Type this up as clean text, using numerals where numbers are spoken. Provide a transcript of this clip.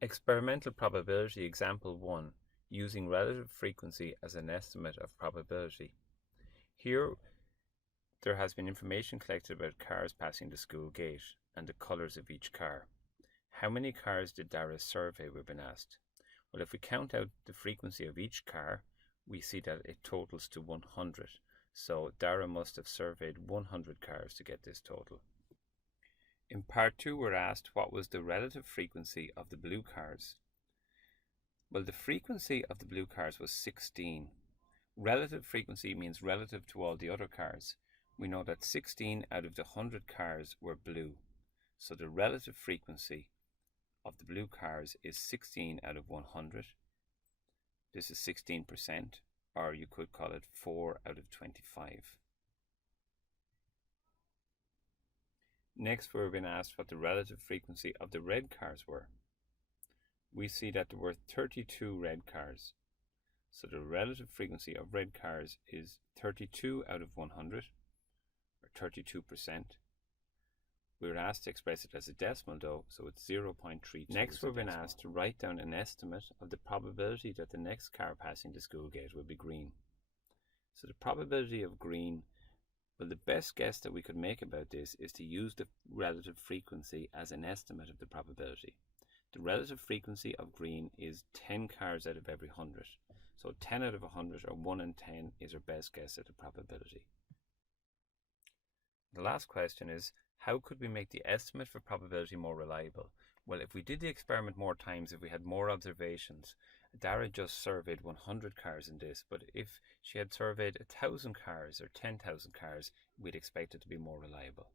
Experimental probability example 1, using relative frequency as an estimate of probability. Here there has been information collected about cars passing the school gate and the colours of each car. How many cars did Dara survey, we've been asked? Well, if we count out the frequency of each car, we see that it totals to 100. So Dara must have surveyed 100 cars to get this total. In part 2, we're asked what was the relative frequency of the blue cars. Well, the frequency of the blue cars was 16. Relative frequency means relative to all the other cars. We know that 16 out of the 100 cars were blue. So the relative frequency of the blue cars is 16 out of 100. This is 16%, or you could call it 4 out of 25. Next, we're being asked what the relative frequency of the red cars were. We see that there were 32 red cars. So the relative frequency of red cars is 32 out of 100, or 32%. We were asked to express it as a decimal though, so it's 0.32. Next, we've been asked to write down an estimate of the probability that the next car passing the school gate will be green. So the probability of green, well, the best guess that we could make about this is to use the relative frequency as an estimate of the probability. The relative frequency of green is 10 cars out of every 100. So 10 out of 100, or 1 in 10, is our best guess at the probability. The last question is, how could we make the estimate for probability more reliable? Well, if we did the experiment more times, if we had more observations, Dara just surveyed 100 cars in this, but if she had surveyed 1,000 cars or 10,000 cars, we'd expect it to be more reliable.